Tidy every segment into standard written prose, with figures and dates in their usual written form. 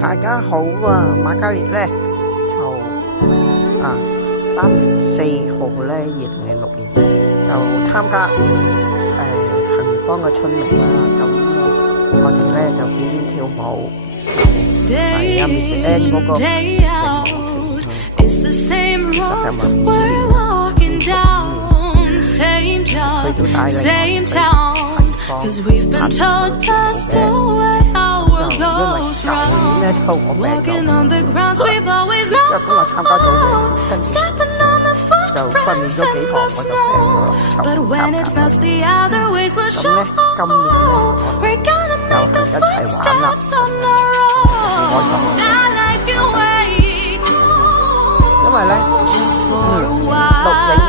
大家好啊！馬嘉烈咧就3月4號咧，2006年就參加杏園坊嘅春茗啦。咁我哋咧就表演跳舞，係Miss N嗰個領舞團就係嘛，佢都帶領我哋去杏園坊彈跳嘅。因為舊年咧就我病咗，因為本來參加咗嘅，跟住就訓練咗幾堂我就病咗，就唔參加。咁咧今年咧我哋又係一齊玩啦，好開心啊！因為咧錄影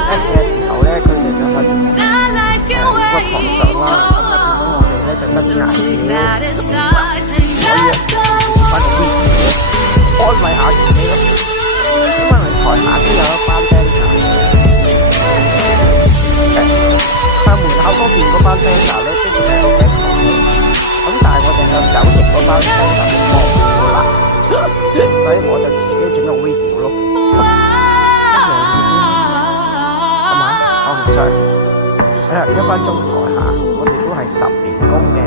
嘅時候咧，佢哋就喺個堂上啦，咁啊變咗我哋咧就得啲眼笑，所以我哋安慰下自己咯。因為台下都有一班 dancer 向門口嗰邊嗰班 dancer 咧，即係喺個鏡頭度。咁但係我哋向酒席嗰班 dancer 就望唔到啦，所以我就自己整個 video 咯。係咪？我唔想1分鐘台下，我哋都係10年功嘅。